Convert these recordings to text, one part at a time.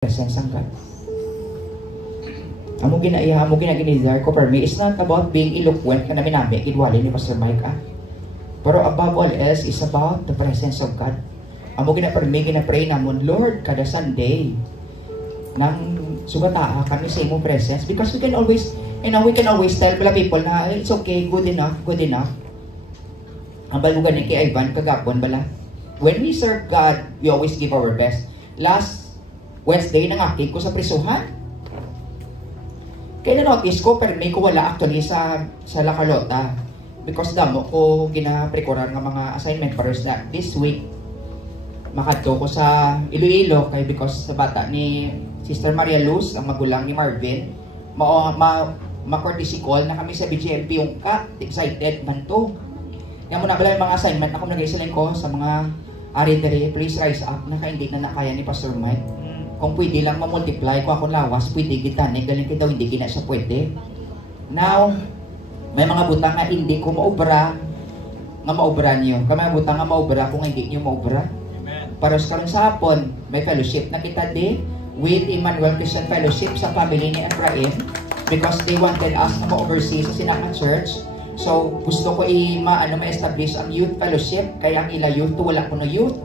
presence ang God. Amo ginaginizer ko for me, it's not about being eloquent ka namin kidwali ni Pastor Mike Pero above all else is about the presence of God. Amo ginapray namon, Lord, kada Sunday nang sugata kami sa imong presence, because we can always tell pala people na it's okay, good enough. Ang balugan ni kay Ivan kagapon bala. When we serve God, we always give our best. Last Wednesday nangakit ko sa prisuhan. Kaya na-notice ko, pero may ko wala actually sa La Carlota. Because damo ko gina-precurar ng mga assignment para sa this week. Makadto ko sa Iloilo, kaya because sa bata ni Sister Maria Luz, ang magulang ni Marvin, ma-courtesy call na kami sa BGMP yung excited man to. Kaya muna pala yung mga assignment, ako nag-isilin ko sa mga ari-dere, please rise up, naka-hindi na nakaya ni Pastor Mike. Kung pwede lang ma-multiply ko akong lawas, pwede gitanig, galing kita hindi gina siya pwede. Now, may mga butang nga hindi ko maubra, nga maubra niyo. Kaya may butang nga maubra kung hindi niyo maubra. Para sa karon sa hapon, may fellowship na kita din with Emmanuel Christian Fellowship sa family ni Ephraim, because they wanted us na ma-oversee sa Sinangan Church. So, gusto ko ma-establish ang youth fellowship, kaya ang ila youth, to wala ko no youth.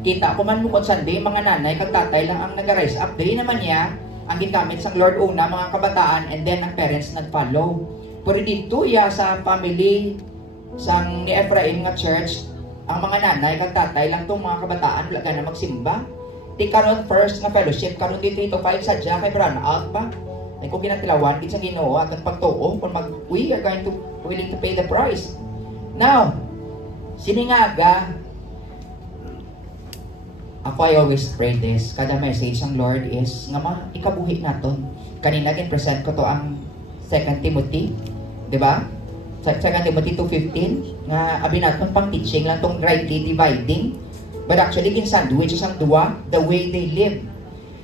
Kita ko man mukod Sunday, mga nanay, kag tatay lang ang nag-rise up. Dili naman niya, ang gingamit sa Lord una, mga kabataan, and then ang parents nag-follow. Pero dito sa family sang ni Ephraim nga church, ang mga nanay, kag tatay lang itong mga kabataan, wala na magsimba. Di karon first na fellowship, karon dito ito, 5 sadya, kay run out ba? Ay kung ginatilawan, din sa Ginoo, at ang pagtuo, kung we are going to willing to pay the price. Now, siningaga, ako I always pray this, kada message ang Lord is nga ikabuhi naton. Kanina present ko to ang 2 Timothy, di ba? 2 Timothy 2:15 nga abi naton pang teaching lang tong rightly dividing, but actually kin sandwich ang duwa, the way they live.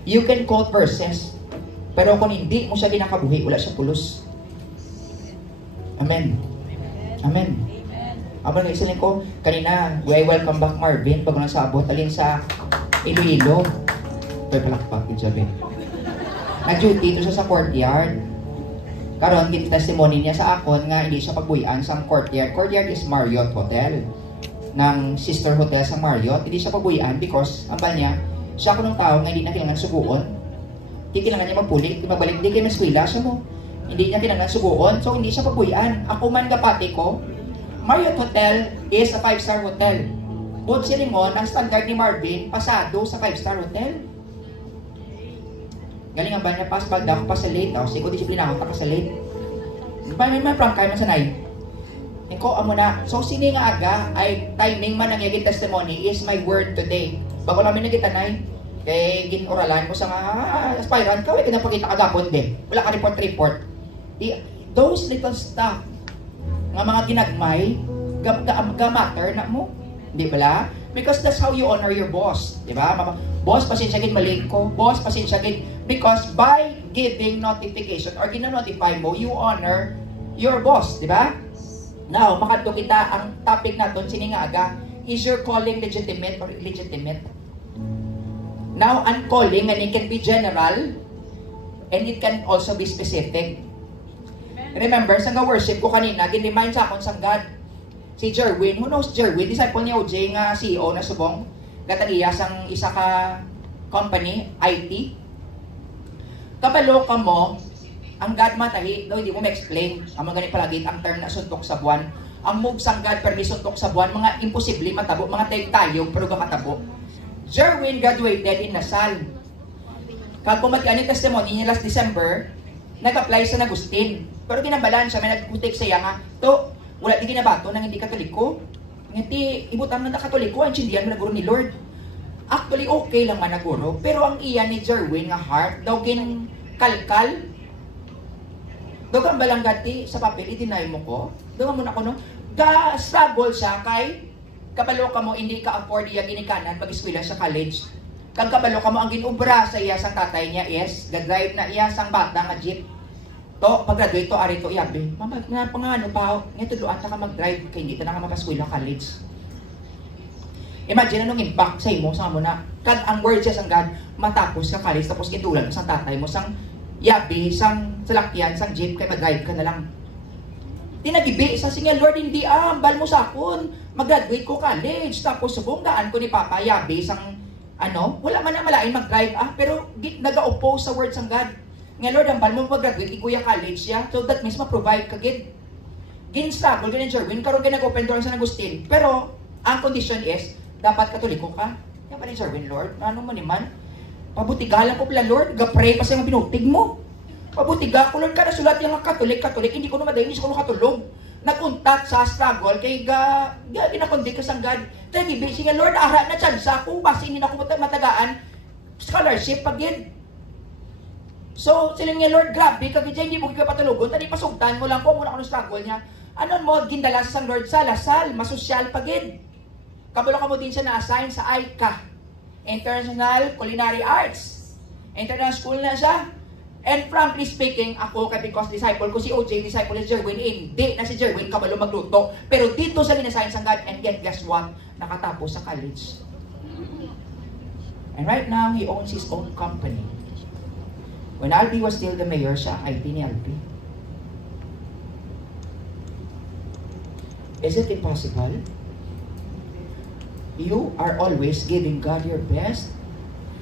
You can quote verses, pero kung hindi mo siya ginakabuhi, wala siya pulos. Amen. Amen. Amo na isalin ko kanina, welcome back Marvin, bago na sabot alin sa Iloilo. Pero palakpak yung sabi. Nag-duty ito siya sa courtyard. Karon din testimony niya sa akon nga hindi siya pagbuyan sa courtyard. Courtyard is Marriott Hotel. Ng sister hotel sa Marriott. Hindi siya pagbuyan because ang bal niya, siya ko ng tao nga hindi na kailangan suguon. Hindi kailangan niya magpulik, mabalik di kayo na eskwela siya mo. Hindi niya kailangan suguon, so hindi siya pagbuyan. Ako man kapati ko, Marriott Hotel is a 5-star hotel. Bukod silingon, ang standard ni Marvin, pasado sa 5-star hotel. Galing ang ba niya, pag daw pa sa late, siko disiplina ako, pa sa late. May prank kayo man sanay. Iko, amo na. So, sini nga aga, ay timing man ang yagin testimony is my word today. Bago namin nagitanay, kay ginoralan ko sa mga aspirant, kaway kinapagkita agapon din. Wala ka report. Those little stuff, nga mga ginagmay, matter na mo. Di ba? Because that's how you honor your boss. Di ba? Boss, pasensya gid mali ko. Boss, pasensya gid. Because by giving notification or gina-notify mo, you honor your boss. Di ba? Now, makadto kita, ang topic natin, sini nga aga, is your calling legitimate or illegitimate? Now, ang calling, and it can be general, and it can also be specific. Remember, sa worship ko kanina, gin-remind sa akon sang God. Si Jerwin, who knows Jerwin? Disciple ni OJ nga CEO na subong. Gatagiya sang isa ka company, IT. Kabalo ka mo, ang God matahi, daw hindi mo ma-explain. Ang mga ganit palagi, ang term na suntok sa buwan. Ang move sang God, permi suntok sa buwan, mga imposible matabo, mga tayo, pero gamatabo. Jerwin graduated in Lasal. Kag kumatian yung testimony niya last December, nag-apply sa Agustin. Pero ginabalan siya, may nag-utik siya nga, to, wala di ginabato nang hindi katoliko. Ngiti, ibutang na katoliko, ang sindihan mo na guro ni Lord. Actually, okay lang man na guro, pero ang iyan ni Jerwin nga heart, daw kin kalkal. Daw kang balanggati sa papel, itinay mo ko. Daw mo na ko, no? Ga-struggle siya kay kabalo ka mo, hindi ka afford iya ginikanan, mag-eskwela sa college. Kag kabalo ka mo, ang ginubra sa iya sang tatay niya is, ga-drive na iya sang bata nga jeep. To, pag-graduate to, ari to, iyabi. Mama, nga pa nga, ano pa, nga tudloan ka mag-drive, kaya hindi ka na ka mag-eskwela college. Imagine anong impact sa imo, sa mo na, Kag ang word siya sang God, matapos ka college, tapos kintulan mo sang tatay mo, sang yabi, sang salakyan, sang jeep, kay mag-drive ka na lang. Di nagibi, sa singa, Lord, hindi bal mo sa akon, mag-graduate ko college, tapos subonggaan ko ni Papa, yabi, sang wala man na malain mag-drive, pero naga-oppose sa word sang God. Nga Lord, ang bal mo mag-graduate, ikuya college siya, so that means ma-provide ka gid. Gin-stable, gin-Jerwin, karoon gin-open door sa Agustin, pero ang condition is, dapat katoliko ka. Yan pa ni Jerwin, Lord, ano mo naman? Pabutigalan ko pala, Lord, ga-pray pa sa yung pinutig mo. Pabutiga ko, Lord, kada sulat yung katolik, hindi ko na madayin, hindi ko na katulog. Nag-contact sa struggle, kay ginakondik ka sang God. Tagibi, sige, Lord, ara na tsansa ko, basta hindi na ako matagaan, scholarship pag yun. So, sila nga, Lord, grabe, kagidya, hindi mo kikapatulugon, tani pasugtan mo lang po, muna ako ng struggle niya. Ano mo, gindala sa sang Lord sa Lasal, masosyal pag yun. Kabula ka mo din siya na-assign sa ICA, International Culinary Arts. International school na siya. And frankly speaking, ako because disciple ko si OJ, disciple ni Jerwin, hindi na si Jerwin kabalo magluto. Pero dito sa linasayan sa God, and guess what? Nakatapos sa college. And right now, he owns his own company. When Albi was still the mayor, siya IT ni Albi. Is it impossible? You are always giving God your best.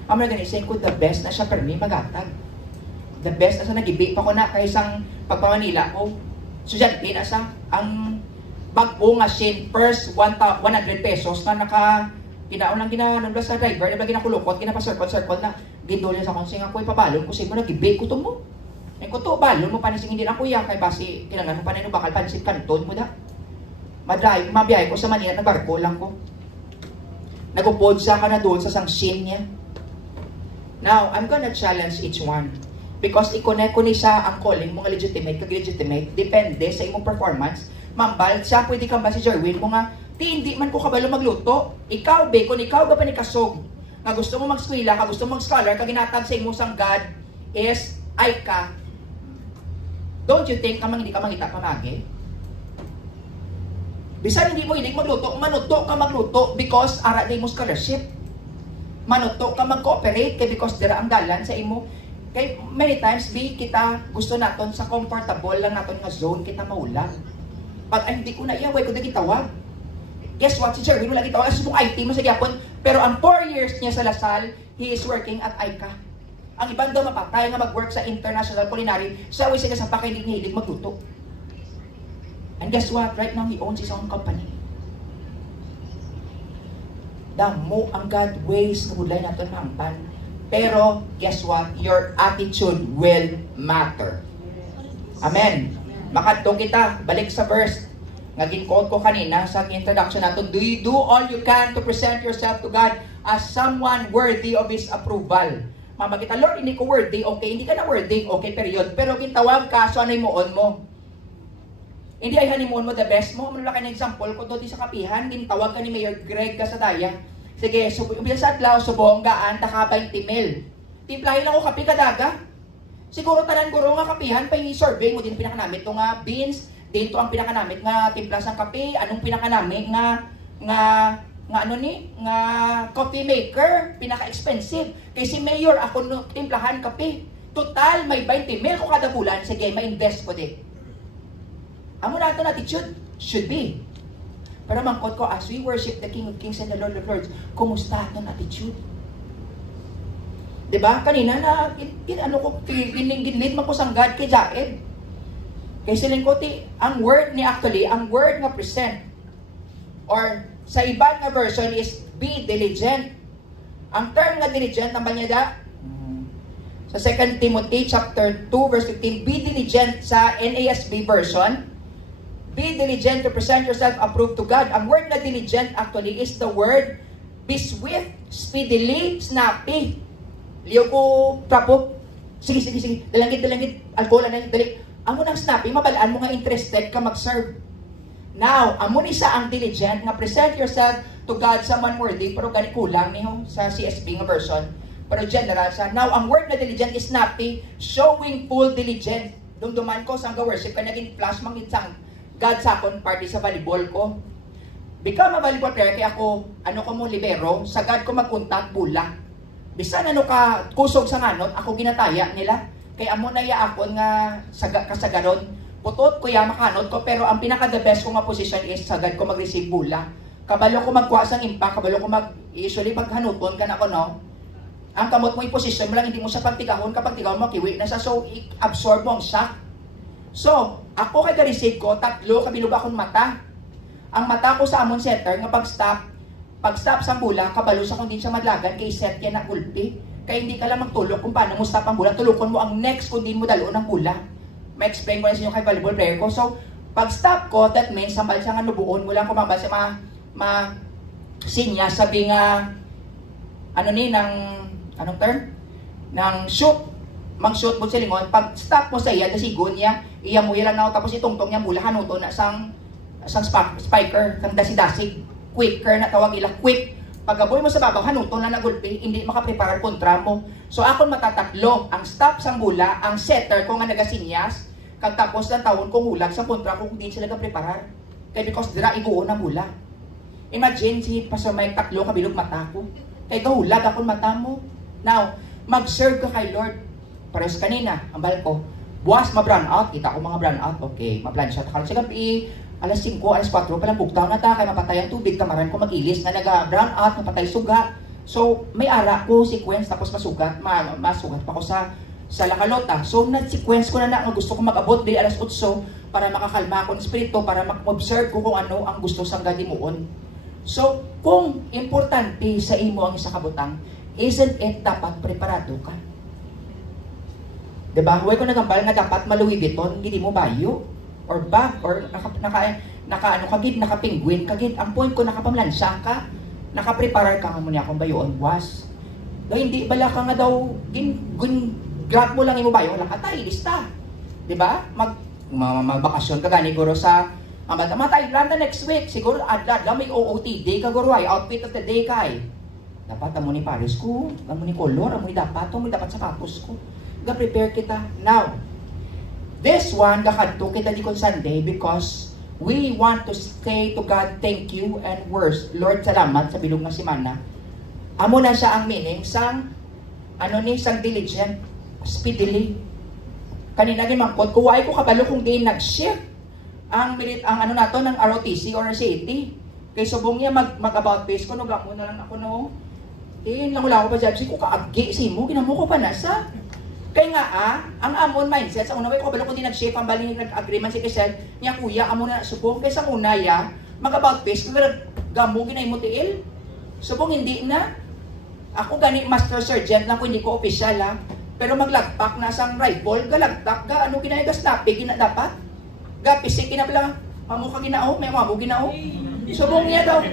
I'm not gonna say ko the best na siya pero may magatag. The best na sa nagibi pa ko na kay isang pagpamanila ko. Sudyante na sa ang bag-o nga sin first 100 pesos na kinaon lang ginanon sa driver, na ginakulukot, ginapa-circle na gindol sa konsing ako ipabalon ko mo nagibi ko to mo. Ay ko to balon mo panising hindi na kuya kay basi kinangan mo pa nino bakal pansit kanton mo da. Madrive, mabiyay ko sa Manila na barko lang ko. Nagupod sa ka na doon sa sangsin niya. Now, I'm gonna challenge each one. Because i-connect ko ni siya ang calling mo nga legitimate, kag-legitimate, depende sa imong performance. Mambal, siya pwede ka ba si Jerwin mo nga, hindi man ko kabalo magluto. Ikaw, kung ikaw ba pa ni kasog, nga gusto mo mag-skwila, ka gusto mo mag-scholar, kag ginatag sa imong sang God is, ay ka. Don't you think kamang hindi ka mangita pamagi? Bisan hindi mo hilig magluto, manuto ka magluto because ara day mo scholarship. Manuto ka mag-cooperate kay because dira ang dalan sa imo. Kay many times kita gusto naton sa comfortable lang naton nga zone kita maulang. Pag hindi ko na way ko gitawag. Guess what? Si Jerwin wala gitawag as mong IT mo sa gyapon, pero ang 4 years niya sa Lasal, he is working at ICA. Ang ibang daw mapatay nga mag-work sa International Culinary, sa way sila sa pakay hindi hilig magluto. And guess what? Right now, he owns his own company. Damo ang God ways kabudlay natin hangpan. Pero, guess what? Your attitude will matter. Amen. Makadtong kita, balik sa verse. Naging-quote ko kanina sa introduction natin, do you do all you can to present yourself to God as someone worthy of His approval? Mama kita, Lord, hindi ko worthy, okay. Hindi ka na worthy, okay, period. Pero kintawag ka, so ano yung muon mo? Hindi ay honeymoon mo the best mo. Manula ka ng example ko doon sa kapihan, gintawag ka ni Mayor Greg Kasadaya. Sige, umpisa sa adlaw, subonggaan, taka 20 mil. Timplahin lang ko kapi kadaga. Siguro tanan guro nga kapihan, pa i-survey mo din pinakanamit ito nga beans, dito ang pinakanamit nga timpla sang kape, anong pinakanamit nga coffee maker, pinaka-expensive. Kay si Mayor, ako timplahan kape. Total, may 20 mil ko kada bulan, sige, ma-invest ko din. Amo na ito attitude should be. Pero mangkot ko, as we worship the King of Kings and the Lord of Lords, kumusta itong attitude? Diba? Kanina na, ginlead mo ko sang God kay Jaed. Kay siling ko, ang word ni actually, ang word nga present, or sa ibang nga version is be diligent. Ang term nga diligent, naman niya da, sa 2 Timothy chapter 2 verse 15, be diligent sa NASB version. Be diligent to present yourself approved to God. Ang word na diligent actually is the word be swift, speedily, snappy. Liyo ko, prapo, sige, dalangit, alcohol, dali. Amo nang snappy, mabalaan mo nga interested ka mag-serve. Now, amo ni sa ang diligent, nga present yourself to God, someone worthy, pero gani kulang niyo sa CSB nga version. Pero general siya. Now, ang word na diligent is snappy, showing full diligence. Dumduman ko sa worship ka naging flash mangitsang God sa akong party sa volleyball ko. Become a volleyball player kay ako, ano ko mo libero, sagad ko magkuntat bula. Bisan ano ka kusog sa nganot, ako ginataya nila. Kay amo na ya ako nga kasagaron. Putot ko ya makanot ko, pero ang pinaka the best ko nga position is sagad ko mag-receive bula. Kabalo ko magkuha sang impact, kabalo ko usually paghanuton ka na ko, no? Ang kamot mo i-position mo lang, hindi mo sa pagtigahon, kapag tigahon mo, kiwi na sa, so i-absorb mo ang shock. So, ako kay ka-receive ko, tatlo kabilog akong mata. Ang mata ko sa amon setter nga pag-stop sa bula, kabalo sa kung din siya madlagan, kay set yan na gulpi. Kaya hindi ka lang magtulok kung paano mo stop ang bula, tulukon mo ang next kung din mo daloon ang bula. May explain ko na sa inyo kay volleyball player ko. So, pag-stop ko, that means, sambal siya nga nubuon mo lang kumambal siya sinya, sabi nga, ano ni, anong term? Nang shoot, mang-shoot mo sa lingon, pag-stop mo sa iya, dasigon niya, iya mo yan lang na, tapos itungtong niya mula, hanuto na sang spiker, sang dasi-dasig, quicker na tawag ila, quick. Pag-aboy mo sa babaw, hanuto na nagulpi, hindi makapreparar kontra mo. So akon matatatlo, ang stop sang bula, ang setter ko nga nagasinyas, kag tapos lang tawon kong hulag sa kontra ko kung di sila nagpreparar. Kaya because dira iguon ang bula. Imagine si Pastor Mike tatlo kabilog mata ko. Kaya gahulag akong mata mo. Now, mag-serve ka kay Lord. Pares kanina, ang bal ko, buwas ma-brown out, kita ko mga brown out, okay, ma-plan siya. Takal siya gabi, alas 5, alas 4, palang bugtaw na ta, kaya mapatay ang tubig, tamaran ko mag-ilis, na naga-brown out, mapatay suga. So, may ara ko, sequence, tapos masugat pa ko sa lakalota. So, na-sequence ko na gusto ko mag-abot di alas 8 para makakalma ako ng spirito, para mag-observe ko kung ano ang gusto sang gadimuon. So, kung importante sa imo ang isa kabutang, isn't it dapat preparado ka? Diba? Huwag ko nagambal nga dapat maluwi biton, hindi mo bayo, or bag, or nakapingguin kagid. Ang point ko, nakapamlansya ka, nakapreparar ka nga muna akong bayoon, was. Dahil hindi, bala ka nga daw, grab mo lang imo bayo, wala ka tayo, lista. Diba? Magbakasyon ka gani, guro sa matay plan the next week, siguro adlad may OOTD ka guro ay outfit of the day kay. Dapat amo ni Paris ko, amo ni color, amo ni dapat sapatos ko. Ga-prepare kita now. This one gakadto kita di kon Sunday because we want to say to God thank you and worst. Lord salamat sa bilog nga semana. Amo na siya ang meaning sang sang diligent, speedily. Kanina gi mangkot kuway ko kabalo kung di nag-shift ang nato ng ROTC or CAT. Kay subong niya mag-about face ko, nagamo na lang ako no. Lang wala ko pa judge ko kaagi si mo, ginamo ko pa nasa. Kaya nga ang amon mindset sa una way ko kabalo ko di nag-shape ang bali nag-agreement si Kisel, niya kuya amo na subong kay sa una ya mag-about face ko gamo ginay mo tiil. Subong hindi na. Ako gani master sergeant lang ko hindi ko official ha. Pero maglagpak na sang rifle, galagtak ga ano ginay gasnapi gina dapat. Pisik kinabla, mamukha ginao, may mamo ginao. Subong niya daw.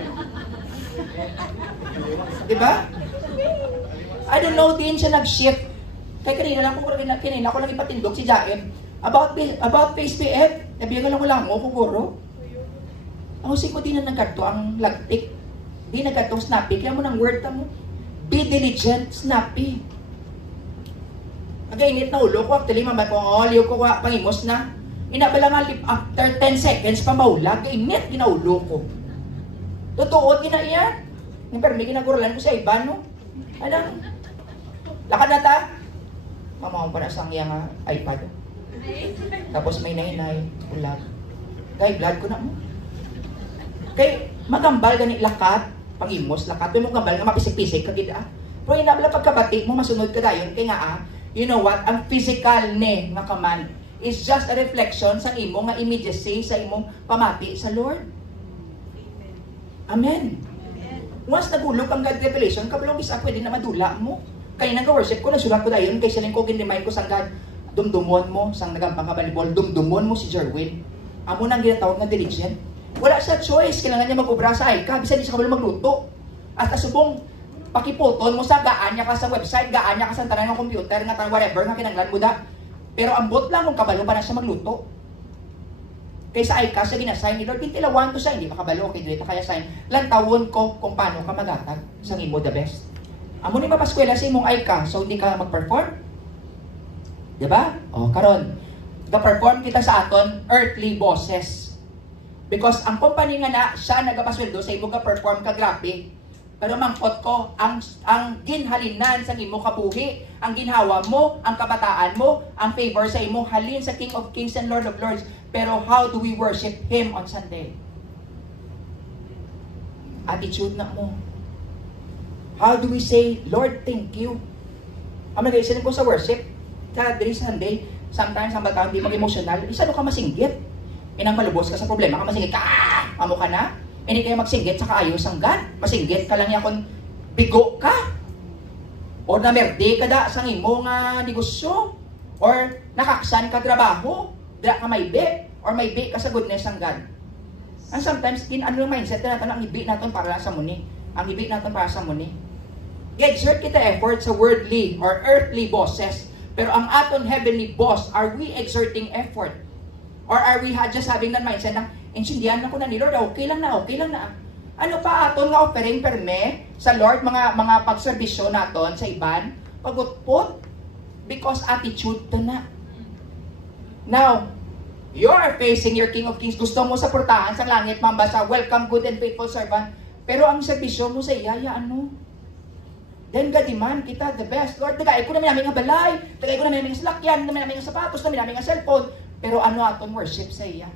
Diba? I don't know, din siya nag-shift. Kaya kanina ko lang ipatindog si Jaem. About face PF, nabiyan lang wala mo, kuguro. Ako ko din na nagkarto ang lagtik. Di nagkartong snappy, kaya mo ng word mo. Be diligent, snappy. Againit na ulo ko, actually, mamat ko, liyo ko pangimos na. Inabala nga after 10 seconds pa maulag, init ginaulo ko. Totoo, ginaiya. Pero may ginaguralan ko sa iba, no? Anong? Lakad na ta? Mamahon pa na sang yang iPad. Tapos may nainay, ulag. Kay, blood ko na mo. Kay, magambal gani lakat, pangimos, lakat. May magambal nga mapisik-pisik, kagid Pero inabala pagkabati mo, masunod ka dayon. Kaya nga you know what? Ang physical ne nga command is just a reflection sa imo nga immediacy sa imong pamati sa Lord. Amen. Once nagulog ang God revelation, kabalong isa pwede na madula mo. Kaya nag-worship ko, nasulat ko dayon, kay siling ko ginremind ko sang God, dumdumon mo, sang nagampang kabalibol, dumdumon mo si Jerwin. Amo nang ginatawag na diligent. Wala siya choice, kailangan niya mag-ubra sa ICA, bisa di siya kabalong magluto. At asubong, pakiputon mo sa gaan niya ka sa website, gaan niya ka sa tanan ng computer, nga whatever, nga kinanglan mo da. Pero ambot lang kung kabalo pa na siya magluto. Kaysa ICA siya ginasign ni Lord, tila 1 to sign, hindi pa kabalo, okay, dito kaya sign. Lantawon ko kung paano ka magatag sa imo the best. Amo ni mapaskwela sa imong ICA, so hindi ka mag-perform. Diba? O, karon, ga-perform kita sa aton earthly bosses. Because ang company nga na, siya nagapasweldo sa imo ka-perform ka grabe. Pero mangkot ko, ang ginhalinan sa imo kabuhi, ang ginhawa mo, ang kabataan mo, ang favor sa imo, halin sa King of Kings and Lord of Lords. Pero how do we worship Him on Sunday? Attitude na mo. How do we say, Lord, thank you? Ang nag-iisin ko sa worship, sa Sunday, sometimes ang batang di mag-emotional, isa ka masinggit. Inang malubos ka sa problema, ka masinggit ka, amo ka na. Hindi kayo magsinggit sa kaayos ang God. Masinggit ka lang niya kung bigo ka. O namerde ka da sa imo nga negosyo. Or nakaksan ka trabaho. Dra ka may be. Or may be ka sa goodness ang God. And sometimes, ano yung mindset natin, ang ibi natin para sa muni. Ang ibi natin para sa muni. Exert kita effort sa worldly or earthly bosses. Pero ang aton heavenly boss, are we exerting effort? Or are we just having that mindset na, insindihan na ko na ni Lord, okay lang na. Ano pa aton nga offering perme sa Lord, mga pagserbisyo naton sa iban, pagutpot, because attitude to na. Now, you are facing your King of Kings, gusto mo sa portahan sa langit, mambasa, welcome good and faithful servant, pero ang serbisyo mo sa iya, ano? Then gadiman kita the best. Lord, tagay ko namin nga balay, tagay ko namin nga salakyan, namin nga sapatos, namin nga cellphone, pero ano aton worship sa iya?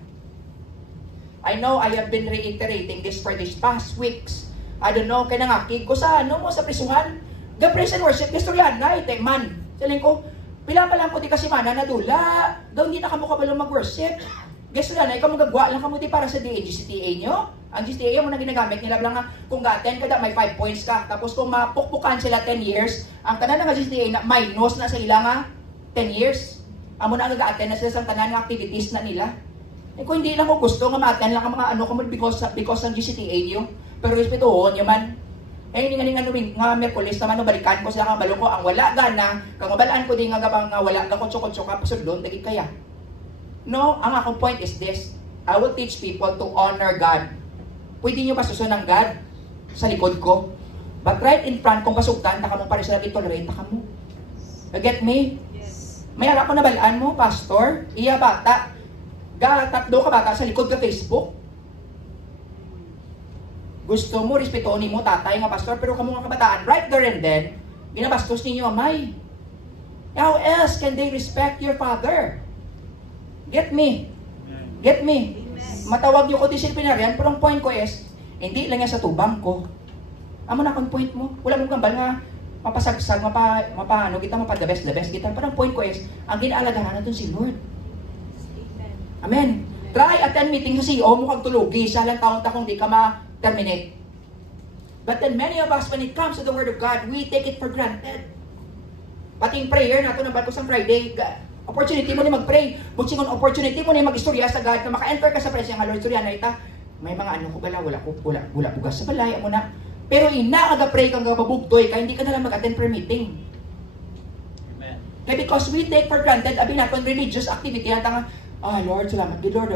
I know I have been reiterating this for these past weeks. I don't know, kaya nangakig ko sa ano mo, sa prisuhan. Praise and worship, istoryan na, ite man. Saling ko, pila pa lang ko di kasi mana na dula. Daw hindi na kamo kabalo mag-worship. Gusto na, ikaw magagwa lang kamo di para sa GCTA nyo. Ang GCTA mo na ginagamit nila lang nga, kung ga-10 ka da, may 5 points ka. Tapos kung mapukpukan sila 10 years, ang tanan ng GCTA na minus na sa ila nga 10 years. Amo na ang ga-attend na sila sa tanan ng activities na nila. Eh kung hindi lang ko gusto nga ma-attend lang ang mga ano kamo because ng GCTA nyo. Pero respetuhon nyo man. Eh hindi nga Merkulis naman no, balikan ko sila nga balo ko ang wala gana, kang mabalaan ko din nga gabang nga wala ga kutso-kutso ka pasudlon dagit kaya. No, ang akong point is this. I will teach people to honor God. Pwede nyo pasusun ng God sa likod ko. But right in front, kung pasugtan, taka mo pa rin sila tolerate, taka mo. You get me? Yes. May harap ko na balaan mo, pastor, iya bata, tatlo ka bata sa likod ka Facebook. Gusto mo, respetuhin mo, tatay nga pastor, pero kamo nga kabataan, right there and then, binabastos ninyo, amay. How else can they respect your father? Get me? Get me? Matawag nyo ko disciplinarian, pero ang point ko is, hindi lang yan sa tubang ko. Amo na akong point mo. Wala mong gambal nga, mapasagsag, mapano kita, the best kita. Pero ang point ko is, ang ginaalagahan natin si Lord. Amen. Try attend meeting sa CEO mo kag tulugi, sa lang taon kung di ka ma-terminate. But then many of us, when it comes to the Word of God, we take it for granted. Pati yung prayer nato ng Barkos ang Friday, opportunity mo ni mag-pray. Buksingon opportunity mo ni mag-istorya sa God. Na maka-enter ka sa presya nga Lord, istorya na ita. May mga ano ko bala, wala bugas sa balay mo na. Pero ina aga-pray kang gababugtoy ka, hindi ka na lang mag-attend prayer meeting. Amen. Kaya because we take for granted, abi naton religious activity, nga, Lord, salamat gid Lord.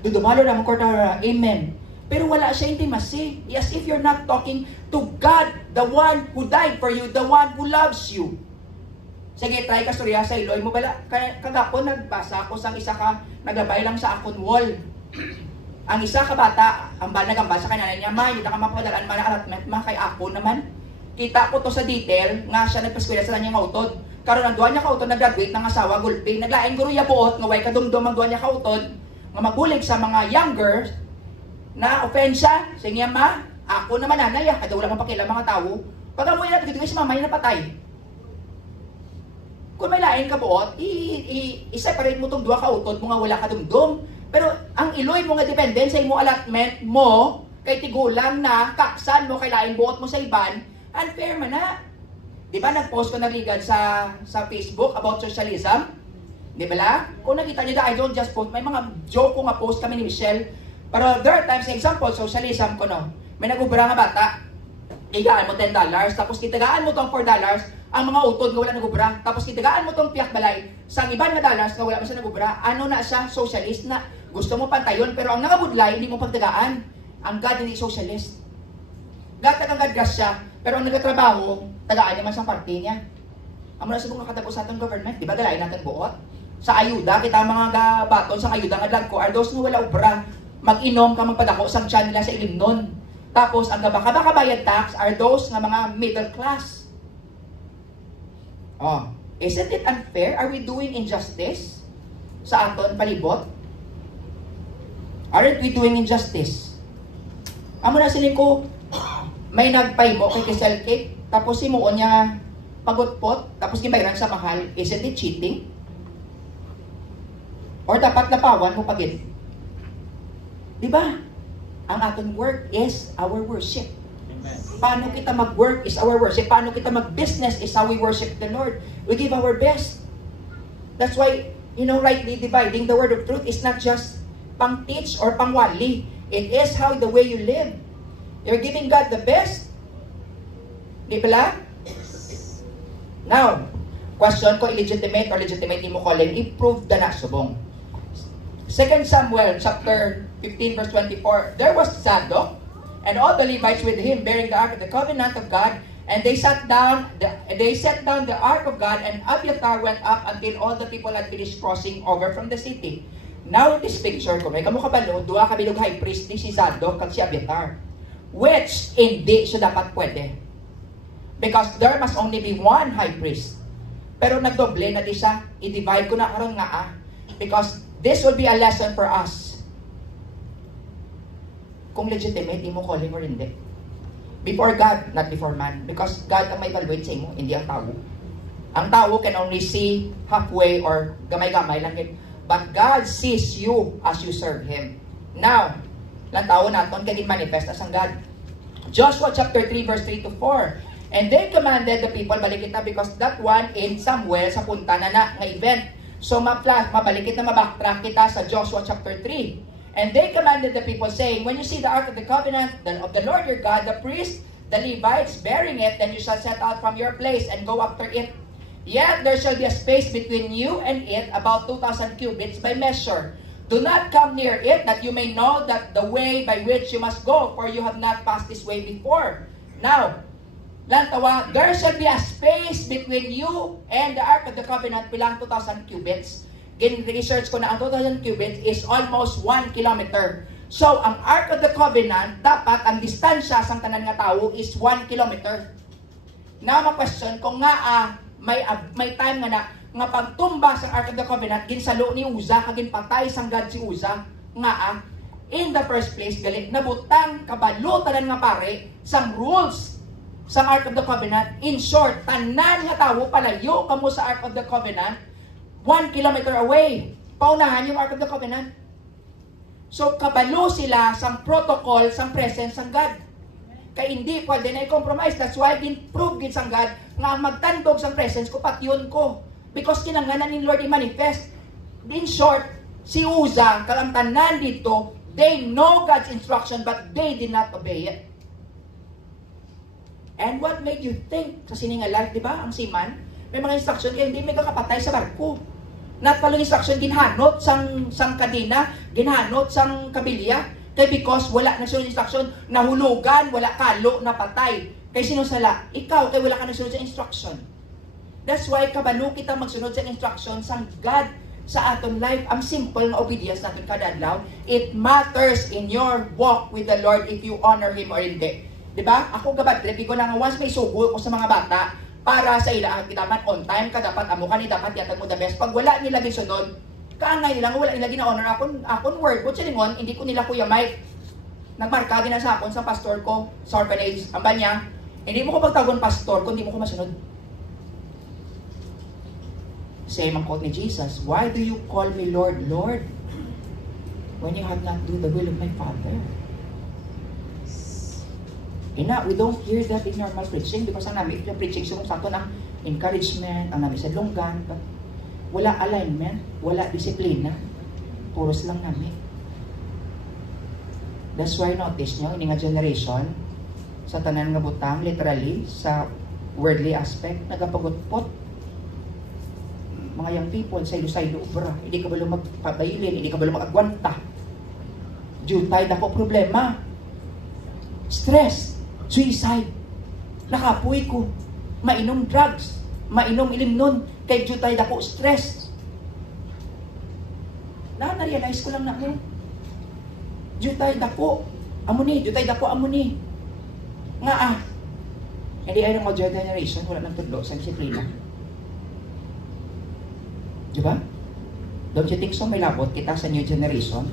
Dudumalo na mo ko amen. Pero wala siya intimacy. As if you're not talking to God, the one who died for you, the one who loves you. Sige, try ka storya sa iloy mo bala. Kagapon nagbasa ako sang isa ka, naglabay lang sa akon wall. Ang isa ka bata, ang nagambasa kay nanay niya, may, hindi ka mapadalaan man allotment, kay ako naman. Kita ko to sa detail, nga siya nagpaskwela sa kanyang utod. Karon ang duwa niya kautod, nag-graduate ng asawa, gulpi, naglaing guro ya buot, nga way kadumdum ang duwa niya kautod, nga magulig sa mga younger, na ofensya, sige ma, ako naman nanay, kada wala mong pakila mga tao, pag amoy na, si mama yung napatay. Kung may lain ka buot, i-separate mo itong duwa kautod mo nga wala ka dumdum. Pero ang iloy mo nga dependensya mo allotment mo, kay tigulang na kaksan mo, kay lain buot mo sa iban, unfair man na. Di ba nag-post ko nagligad sa Facebook about socialism? Di ba la? Kung nakita niyo I don't just post, may mga joke ko nga post kami ni Michelle. Pero there are times, example, socialism ko no, may nagubra nga bata, igaan mo $10, tapos kitagaan mo tong $4, ang mga utod nga wala nagubra. Tapos kitagaan mo tong piyak balay, sang iban nga dollars nga wala man siya nagubra. Ano na siya? Socialist na. Gusto mo pantayon, pero ang nangabudlay, hindi mo pagtagaan. Ang God hindi socialist. God tagangad siya, pero ang nagatrabaho, tagaan naman sa party niya. Ang muna subong nakatagos sa atong government, di ba galain natin buot? Sa ayuda, kita mga baton sa ayuda nga lag ko, are those nga wala ubra. mag-inom ka magpadako sang tiyan nila sa ilimnon. Tapos, ang gabaka-bayad tax are those nga mga middle class. Oh, isn't it unfair? Are we doing injustice sa aton palibot? Aren't we doing injustice? Amo na siling ko, may nagpay mo kay Kisel Cake, tapos simuon niya pagutpot, tapos gibayran sa mahal. Isn't it cheating? Or dapat napawan mo pagit? Diba? Ang ating work is our worship. Amen. Paano kita mag-work is our worship. Paano kita mag-business is how we worship the Lord. We give our best. That's why, rightly dividing the word of truth is not just pang-teach or pang-wali. It is how the way you live. You're giving God the best. Di ba? Now, question ko, illegitimate or legitimate mo calling, i-prove na subong. 2 Samuel chapter 15 verse 24, there was Zadok and all the Levites with him bearing the ark of the covenant of God, and they set down the ark of God, and Abiathar went up until all the people had finished crossing over from the city. Now in this picture, kung may kamukha balo, duha kabilog high priest ni si Zadok kag si Abiathar, which hindi siya dapat pwede. Because there must only be one high priest. Pero nagdoble na di siya, i-divide ko na karon nga because this will be a lesson for us. Kung legitimate, mo calling or hindi. Before God, not before man. Because God ang may evaluate sa imo, hindi ang tao. Ang tao can only see halfway or gamay-gamay lang. But God sees you as you serve Him. Now, lang tao natin, kaya manifest as ang God. Joshua chapter 3 verse 3 to 4. And they commanded the people, balik kita because that one in Samuel sa punta na nga event. So, mabalik kita, mabacktrack kita sa Joshua chapter 3. And they commanded the people saying, when you see the ark of the covenant of the Lord your God, the priest, the Levites bearing it, then you shall set out from your place and go after it. Yet there shall be a space between you and it, about 2,000 cubits by measure. Do not come near it, that you may know that the way by which you must go, for you have not passed this way before. Now, lantawa, there shall be a space between you and the ark of the covenant, bilang 2,000 cubits. Research ko na ang 2,000 cubits is almost 1 kilometer. So, ang ark of the covenant, dapat ang distansya sa tanan nga tao is 1 kilometer. Na ma-question kung nga may time nga pagtumba sa ark of the covenant, ginsalo ni Uza, kagin patay sang God si Uza, nga in the first place, galit nabutang kabalo tanan nga pare sang rules sa Ark of the Covenant. In short, tanan nga tawo palayo kamo sa Ark of the Covenant 1 kilometer away. Paunahan yung Ark of the Covenant. So, kabalo sila sa protocol, sa presence ng God. Kaya hindi pwede na i-compromise. That's why din-prove din sa God nga magtandog sa presence ko, patyon ko. Because kinangganan ni Lord i-manifest. In short, si Uza, kalang tanan dito, they know God's instruction but they did not obey it. And what made you think sa sininga life, di ba? Ang seaman, may mga instruction kaya hindi may kakapatay sa barko. Not palong instruction, ginhanot sang kadina, ginhanot sang kabilya. Kaya because wala na sunod instruction, nahulugan, wala kalo, napatay. Kaya sinusala, ikaw, kaya wala ka nasunod sa instruction. That's why kabalo kita magsunod sa instruction sang God sa aton life. Ang simple na obedience natin kada adlaw. It matters in your walk with the Lord if you honor Him or hindi. Diba? Ako gabad, trip ko lang once may subo ko sa mga bata para sa ila, kita man on time ka, dapat amo ka ni, dapat yatag mo the best. Pag wala nila gisunod, kaangay nila, wala nila gina-honor akon word. But silingon, hindi ko nila Kuya Mike. Nagmarka din na sa akon sa pastor ko, sa orphanage. Ang banya, hindi mo ko pagtagon pastor kung hindi mo ko masunod. Same ang quote ni Jesus, why do you call me Lord, Lord, when you have not do the will of my Father? We don't hear that in normal preaching because ang namin yung preaching sa sakto ng encouragement, ang namin sa lunggan, but wala alignment, wala disiplina, puros lang namin. That's why notice nyo, ini nga generation, sa tanan nga butang, literally, sa worldly aspect, nagapagutpot. Mga young people, sa ilusay obra, hindi ka balong magpabailin, hindi ka balong mag-agwanta. Jutay, dako problema. Stress. Suicide. Nakapoy ko. Mainom drugs. Mainom ilimnon. Kay jutay dako stress. Na-realize ko lang na mo. Jutay dako. Amo ni, jutay dako amo ni. Nga hindi ay ng generation, wala nang tudlo sa disiplina. Diba? Don't you think so? May labot kita sa new generation?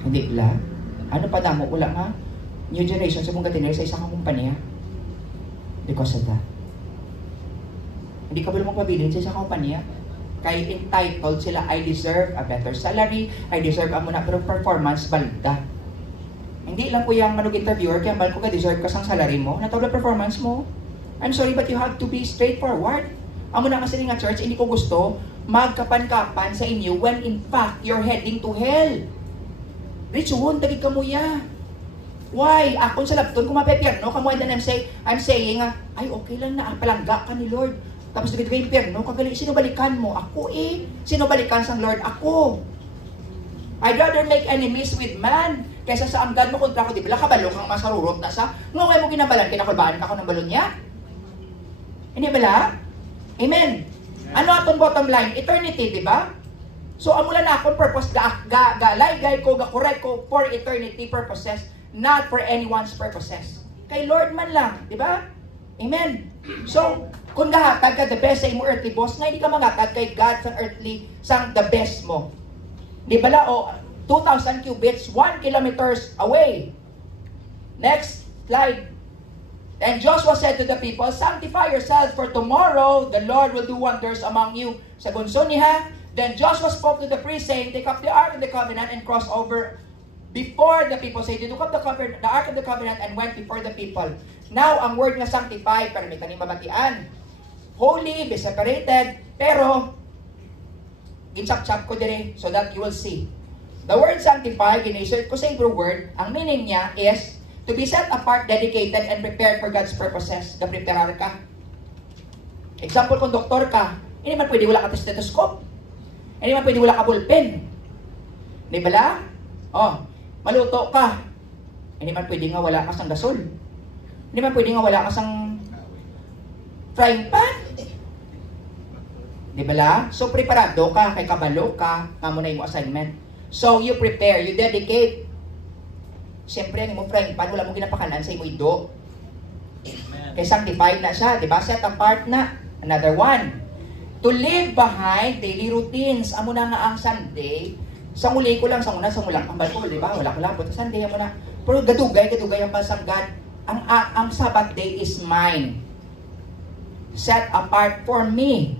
Hindi la. Ano pa damo? Wala nga. New generation sa mong gatinir sa isang kumpanya. Because of that. Hindi ka ba lumang pabilin sa isang kumpanya? Kaya entitled sila, I deserve a better salary, I deserve amo na, pero performance balda. Hindi lang po yung manug interviewer, kaya bal ko ka deserve ka sang salary mo, natawala performance mo. I'm sorry, but you have to be straightforward. Amo na kasi nga church, hindi ko gusto magkapan-kapan sa inyo when in fact you're heading to hell. Richon, dagig ka mo ya. Why? Akon sa labton, kung mapepierno, kamuha na I'm saying, ay okay lang na, palangga ka ni Lord. Tapos dagig yung impyerno, kagali, sino balikan mo? Ako Sino balikan sang Lord? Ako. I'd rather make enemies with man kaysa sa anggad mo kontra ko, di ba? Kabalo kang masarurot na sa, ngaway mo kinabalan, kinakulbaan ka ko ng balon niya. Hindi ba? Amen. Ano atong bottom line? Eternity, di ba? So, amula na akong purpose, laygay ko, correct ko for eternity purposes, not for anyone's purposes. Kay Lord man lang, di ba? Amen. So, kung gahatag ka the best sa imo earthly boss, nga hindi ka mangatag kay God sa earthly, sang the best mo. Di ba la? O, 2,000 cubits, 1 kilometers away. Next slide. And Joshua said to the people, sanctify yourselves, for tomorrow the Lord will do wonders among you. Sa gunso niya, then Joshua spoke to the priests, saying, take up the ark of the covenant and cross over before the people. Say, they took up the ark of the covenant and went before the people. Now, ang word na sanctify, para may tanim mamatian. Holy, be separated, pero, ginchap-chap ko dire so that you will see. The word sanctify, ginisert ko sa Hebrew word, ang meaning niya is, to be set apart, dedicated, and prepared for God's purposes. Na-preparar ka. Example, kung doktor ka, hindi man pwede wala ka stethoscope. Hindi man pwede wala ka ballpen. Di ba la? Maluto ka. Hindi man pwede nga wala ka sang gasol. Hindi man pwede nga wala ka sang frying pan. Di ba la? So, preparado ka, kay kabalo ka, nga muna yung assignment. So, you prepare, you dedicate. Siyempre, ang imong frying pan, wala mong ginapakanan sa imong ido. Kay sanctified na siya, di ba? Set apart na. Another one. To leave behind daily routines. Amo na nga ang Sunday. Sa muli ko lang, sa muna, ang balkol, di ba? Wala ko lang po. Sunday, amo na. Pero gadugay ang pasang God. Ang Sabbath day is mine. Set apart for me.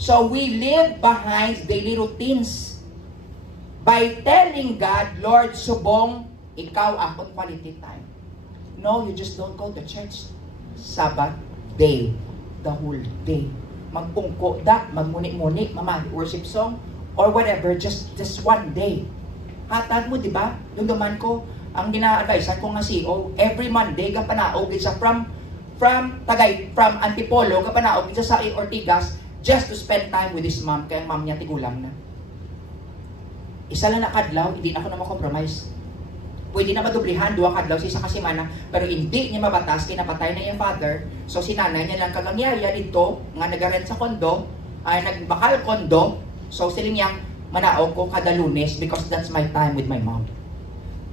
So we live behind daily routines. By telling God, Lord, subong, ikaw akong quality time. No, you just don't go to church. Sabbath day. The whole day. Magpungko da, magmuni-muni, worship song, or whatever, just one day. Hatag mo, di ba? Yung duman ko, ang gina-advisean ko nga CEO, every Monday, kapanaog sa from Antipolo, kapanaog sa Ortigas, just to spend time with his mom, kaya mom niya tigulang na. Isa lang na kadlaw, hindi na ako na makompromise. Pwede na madublihan, 2 kadlaw sa isa kasimana, pero hindi niya mabatas, kinapatay na yung father, so si nanay niya lang kagangyaya dito, nga nag-rent sa kondo, nagbakal kondo, so siling niya, manaog ko kada Lunes because that's my time with my mom.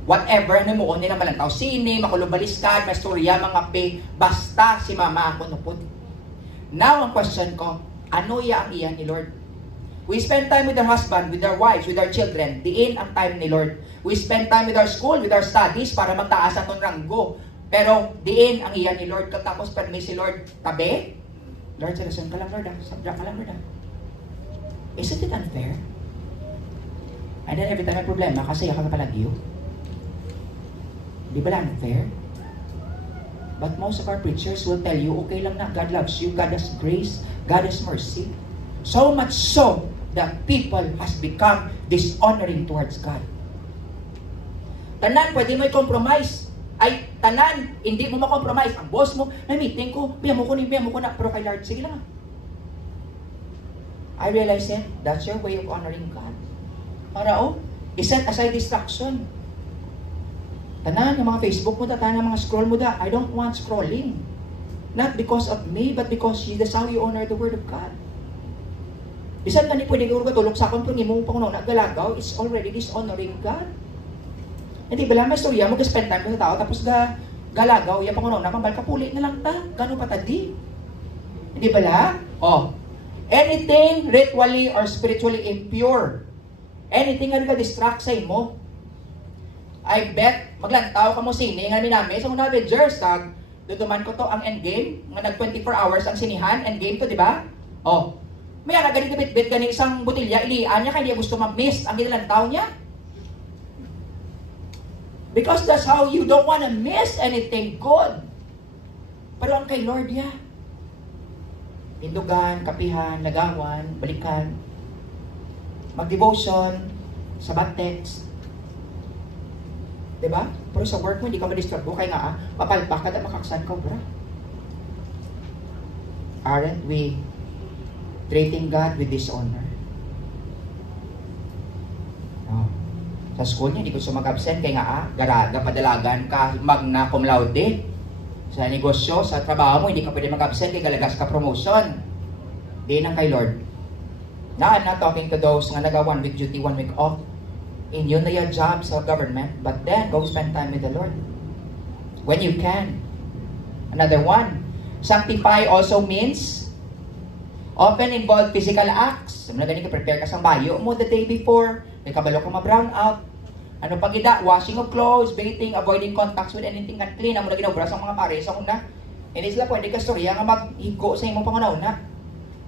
Whatever, namuon nila malantaw, sine, makulubaliskad, may storya, mga pe, basta si mama ako nupod. Now, ang question ko, ano ang iyan ni Lord? We spend time with our husband, with our wives, with our children. Diin ang time ni Lord. We spend time with our school, with our studies, para magtaas ang ranggo. Pero diin ang iyan ni Lord. Katapos permi si Lord, tabi? Lord, salasan ka lang, Lord. Sabra ka lang, Lord. Isn't it unfair? And then every time may problema, kasi ka palagyo. Di ba lang unfair? But most of our preachers will tell you, okay lang na, God loves you, God has grace, God has mercy. So much so that people has become dishonoring towards God. Tanan, pwede mo i-compromise. Ay, tanan, hindi mo ma-compromise. Ang boss mo, may meeting ko, biya mo ko na, pero kay Lord, sige lang. I realize it, that's your way of honoring God. Para i-set aside distraction. Tanan, yung mga Facebook mo tanan, yung mga scroll mo I don't want scrolling. Not because of me, but because that's how you honor the Word of God. Bisan gani pwede ko katulog sa akong pag imong pangunaw na galagaw, it's already dishonoring God. Hindi ba lang, may storya mo, spend time ko sa tao, tapos galagaw, yung pangunaw na, kambal kapuli na lang ta, gano'n patadi. Hindi ba lang? Oh. Anything ritually or spiritually impure, anything nga nag-distract sa imo, I bet, maglantaw ka mo sini, nga minami, sa mga Avengers, duduman ko to ang endgame, nga nag 24 hours ang sinihan, endgame to, di ba? Oh. May nga ganit bit-bit, ganit isang butilya, ilian niya, kaya gusto ma-miss ang ginalantaw niya. Because that's how you don't want to miss anything good. Pero ang kay Lord, yeah. Indugan, kapihan, nagawan, balikan, mag-devotion, sabat text. Diba? Pero sa work mo, hindi ka ma-disturb mo. Kaya nga, mapalpak ka na makaksan ka, bro. Aren't we treating God with dishonor? Oh. Sa school niya, hindi ko mag-absent. Kaya nga, garaga, padalagan ka, magna cum laude. Sa negosyo, sa trabaho mo, hindi ka pwede mag-absent. Kaya galagas ka promotion. Di nang kay Lord. Now, I'm not talking to those nga naga 1 week duty, 1 week off. In yun na your job sa government. But then, go spend time with the Lord. When you can. Another one. Sanctify also means often involve physical acts. Muna ganun ka, prepare ka sa bayo mo the day before. May kabalo ka ma-brown out. Ano pag ida? Washing of clothes, bathing, avoiding contacts with anything unclean. Ang muna ginobra sa mga pare sa una. Hindi sila pwede ka storya nga mag-higo sa imong pangunaw na.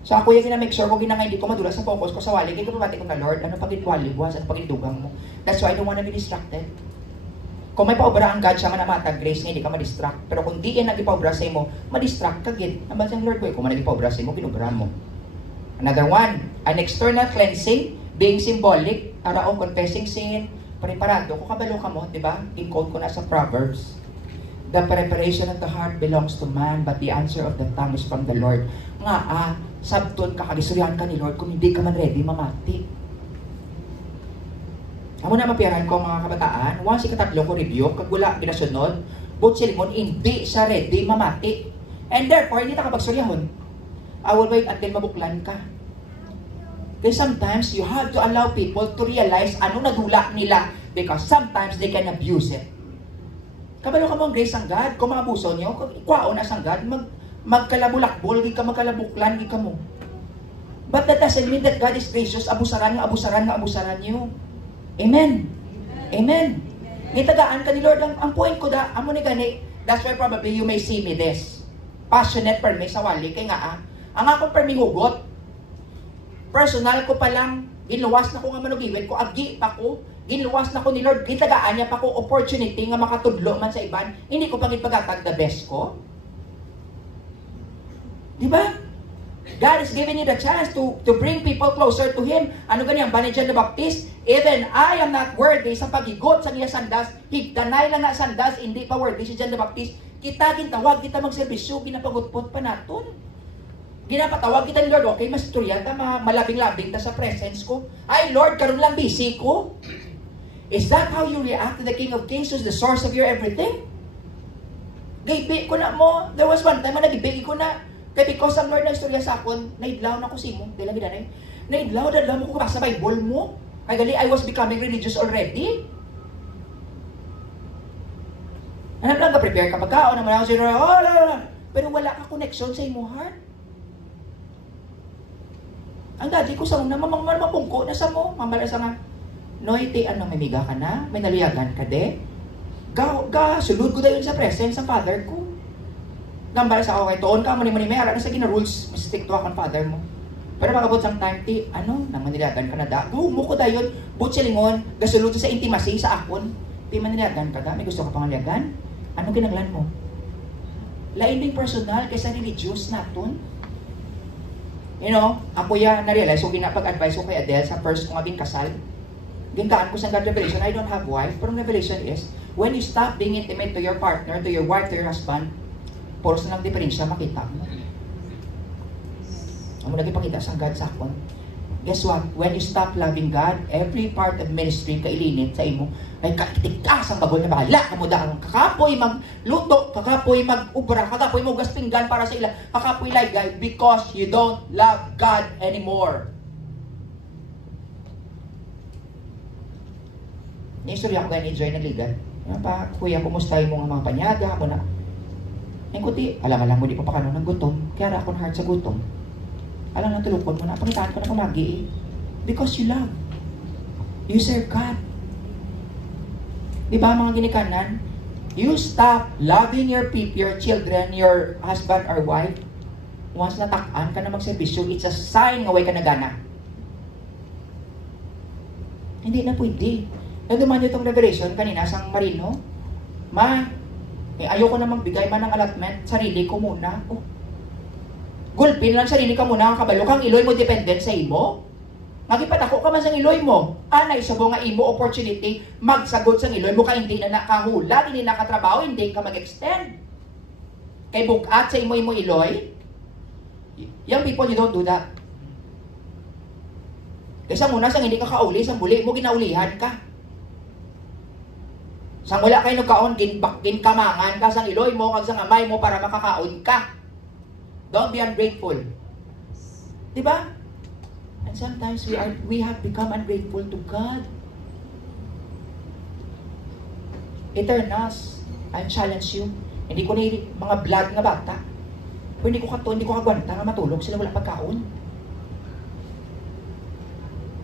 So ako yung make sure ko ginangay hindi ko madula sa focus ko sa wali. Kaya pabati ko na Lord, ano pag itwaligwas at pag itugang mo. That's why I don't wanna be distracted. Kung may paobra ang God siya manamatag, grace niya, hindi ka ma-distract. Pero kung di yan nag-ipaobra sa imo, ma-distract ka gid. Ang basang Lord ko, kung nag-ipaobra sa imo, kinobra mo. Another one, an external cleansing, being symbolic, araw confessing sin, preparado. Kung kabalo ka mo, di ba? In-quote ko na sa Proverbs. The preparation of the heart belongs to man, but the answer of the tongue is from the Lord. Nga sabton ka, kagisurihan ka ni Lord, kung hindi ka man ready, mamati. Amo na mapiyaran ko mga kabataan, once ikatatlo ko review, kag wala ginasunod, but silimon, hindi siya ready, mamati. And therefore, hindi na ka pagsuryahon. I will wait until mabuklan ka. Because sometimes, you have to allow people to realize ano nadula nila because sometimes they can abuse it. Kabalo ka mo ang grace ng God, kung maabuso niyo, ikwao na sang God, magkalabulakbol, di ka magkalabuklan, di ka mo. But that doesn't mean that God is gracious, abusaran niyo. Amen. Amen. Ngitagaan ka ni Lord, ang point ko da, amo ni gani, that's why probably you may see me this. Passionate per me sa wali, kay nga ang akong per hugot, personal ko pa lang, ginluwas na ko nga manugiwit ko, agi pa ko, ginluwas na ko ni Lord, gitagaan niya pa ko opportunity nga makatudlo man sa iban, hindi ko pang ipagkatag the best ko. Diba? God is giving you the chance to bring people closer to Him. Ano ganyan? Ba ni John the Baptist? Even I am not worthy sa pagigot sa niya sandas. Higdanay lang na sandas, hindi pa worthy si John the Baptist. Kita gintawag, kita magserbisyo, ginapagutpot pa naton. Ginapatawag kita ni Lord, okay, mas istorya ta, malabing-labing ta sa presence ko. Ay Lord, karon lang busy ko. Is that how you react to the King of Kings, who's the source of your everything? Gaybi ko na mo. There was one time na nagibigi ko na. Kaya because ang Lord na istorya sa akon, naidlaw na ko si mo. Dila gidanay. Naidlaw mo ko sa Bible mo. Kaya gali, I was becoming religious already. Ano lang ka, prepare ka magkaon, naman ako siya, pero wala ka connection sa imo heart. Ang dati ko sa una, mamapungko na sa mo, mamala sa nga, noite, ano, may miga ka na, may naluyagan ka de, sulod ko dayon sa presence sa father ko. Gambala sa okay, toon ka, mani-mani may ara na sa gina-rules, stick to akong father mo. Pero magabot sang time, nang manilagan ka na da, mo ko dayon, but silingon, gasulod sa intimacy sa akon, manilagan ka da, may gusto ka pangalagan, ano ginaglan mo? Lain ding personal, kaysa religious naton. You know, ako na-realize, so ginapag-advise ko kay Adele sa first kong abing kasal, gintaan ko sa God revelation, I don't have wife, pero revelation is, when you stop being intimate to your partner, to your wife, to your husband, poros na lang diferensya makita mo. Ang lagi pakita sa God sa akon. Guess what? When you stop loving God, every part of ministry kailinit sa imo, ay kakitikas ang bagol na bahala. Kamuda, kakapoy magluto, kakapoy mag-ubra, kakapoy mag-gaspinggan para sa ila, kakapoy ligay, because you don't love God anymore. Naistorya ko ganyan ni nagligan. Pa, kuya, kumusta yung mga panyaga mo na? Ngayon ko alam mo, di pa pa ng gutom. Kaya akong heart sa gutom. Alam na tulukon mo na, pangitaan ko na kumagi eh. Because you love. You serve God. Di ba mga ginikanan? You stop loving your people, your children, your husband or wife. Once natak-an ka na magservisyo, it's a sign nga way ka nagana. Hindi na pwede. Naduman nyo itong revelation kanina sang Marino. Ayoko na magbigay man ng allotment, sarili ko muna. Oh. Gulpin lang sarili ka muna, ang kabalo kang iloy mo dependent sa imo. Magipatako ka man sa iloy mo. Anay sa nga imo opportunity, magsagot sa iloy mo ka hindi na nakahula, hindi nakatrabaho, hindi ka mag-extend. Kay bukat sa imo iloy, young people, you don't do that. Kasi muna sang hindi ka kauli, sang buli mo ginaulihan ka. Sang wala kayo nagkaon, ginkamangan ka sang iloy mo, kag sang amay mo para makakaon ka. Don't be ungrateful. Diba? And sometimes we have become ungrateful to God. Eternals, I challenge you. Hindi ko na mga vlog nga bata. Pero hindi ko kagwanta nga matulog sila wala pagkaon.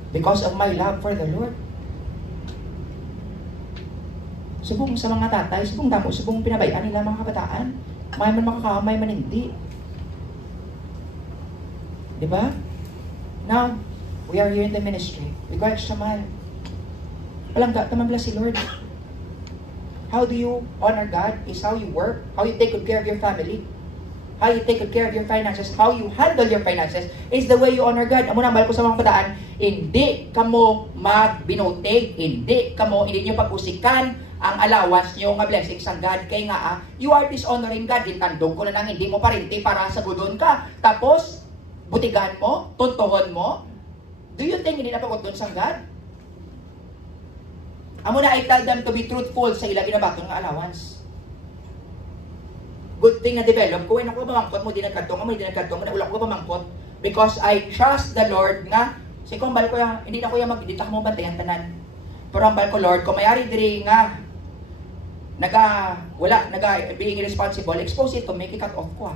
Because of my love for the Lord. Subong sa mga tatay, subong pinabayaan nila mga kabataan. May man makakaon, may man hindi. Diba? Now, we are here in the ministry. We go extra mile. Palangga, tamang si Lord. How do you honor God is how you work, how you take good care of your family, how you take good care of your finances, how you handle your finances is the way you honor God. Amo na mahal ko sa mga kabataan, hindi kamo magbinotig, hindi nyo pag-usikan ang allowance nyo nga blessing sa God. Kaya nga, you are dishonoring God. Ditandong ko na lang, hindi mo parinti para sagudon ka. Tapos, butigan mo, tuntuhon mo. Do you think hindi napagod sa God? Amo na, I tell them to be truthful sa ilang ginabatong nga allowance. Good thing na develop ko. Ako ba pamangkot mo, di nagkantong mo, wala ko ba pamangkot? Because I trust the Lord nga, kasi kung bal ko hindi na ko yung magdita mo bantayan tanan. Pero ang bal ko, Lord, kung mayari diri nga, being irresponsible, expose it to make it cut off ko.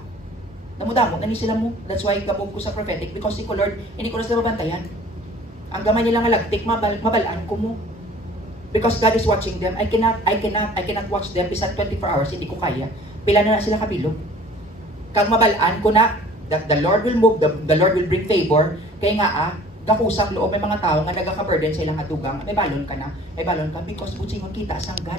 Namudamo na ni sila mo. That's why gabog ko sa prophetic because si ko, Lord, hindi ko na sila mabantayan. Ang gamay nila nga lagtik, mabalaan ko mo. Because God is watching them. I cannot watch them bisan 24 hours, hindi ko kaya. Pila na sila kabilog. Kag mabalaan ko na, that the Lord will move, the Lord will bring favor. Kaya nga gakusak loob may mga tao nga nagaka-burden sa ilang hatugang, may balon ka na, may balon ka because butsingon kita sang God.